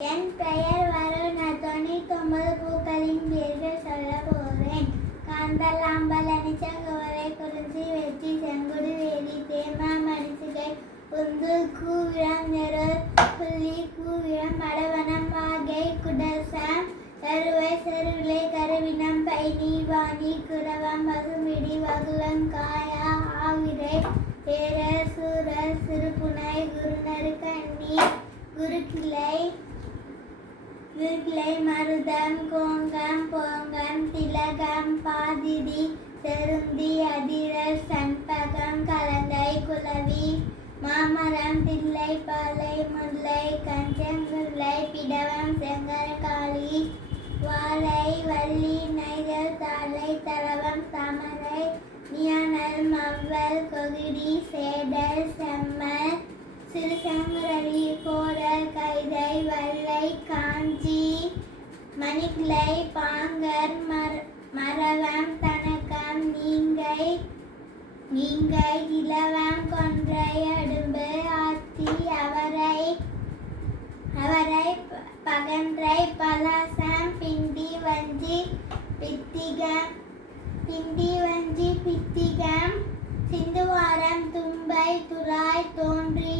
என் பெயர் வருண். 99 பூக்களின் பெயர்கள் சொல்ல போகிறேன். காந்தலாம்பல் அனிச்சகோரை குறிஞ்சி வெற்றி செங்குடு வேலி தேமா மணிச்சிகை உந்துல் கூவிரம் நெருள் புள்ளி கூவிரம் மடவனம் வாகை குடசம் கருவை செருவிலை கருவினம் பைனி வாணி குரவம் பசுமிடி வகுலங்காயா ஆவிரை பேரர் சூரர் சிறுபுனை குருநரு கண்ணி குருக்கிளை மருதம் கோங்கம் போங்கம் திலகம் பாதிரி செருந்தி அதிரல் சண்பகம் கலங்கை குலவி மாமரம் தில்லை பாலை முல்லை கஞ்சங்குல்லை பிடவம் செங்கரகாளி வாழை வள்ளி நைதல் தாழை தளவம் தாமரை நியானல் மவ்வல் கொகிடி சேடல் செம்மல் சிறுசங்கரளி கோடல் கைதை வல்லை காஞ்சி மணிக்கிளை பாங்கர் மரவம் தனக்கம் நீங்கை இலவம் கொன்றை அடும்பு ஆத்தி அவரை பகன்றை பலாசம் பிண்டி வஞ்சி பித்திகம் சிந்துவாரம் தும்பை துராய் தோன்றி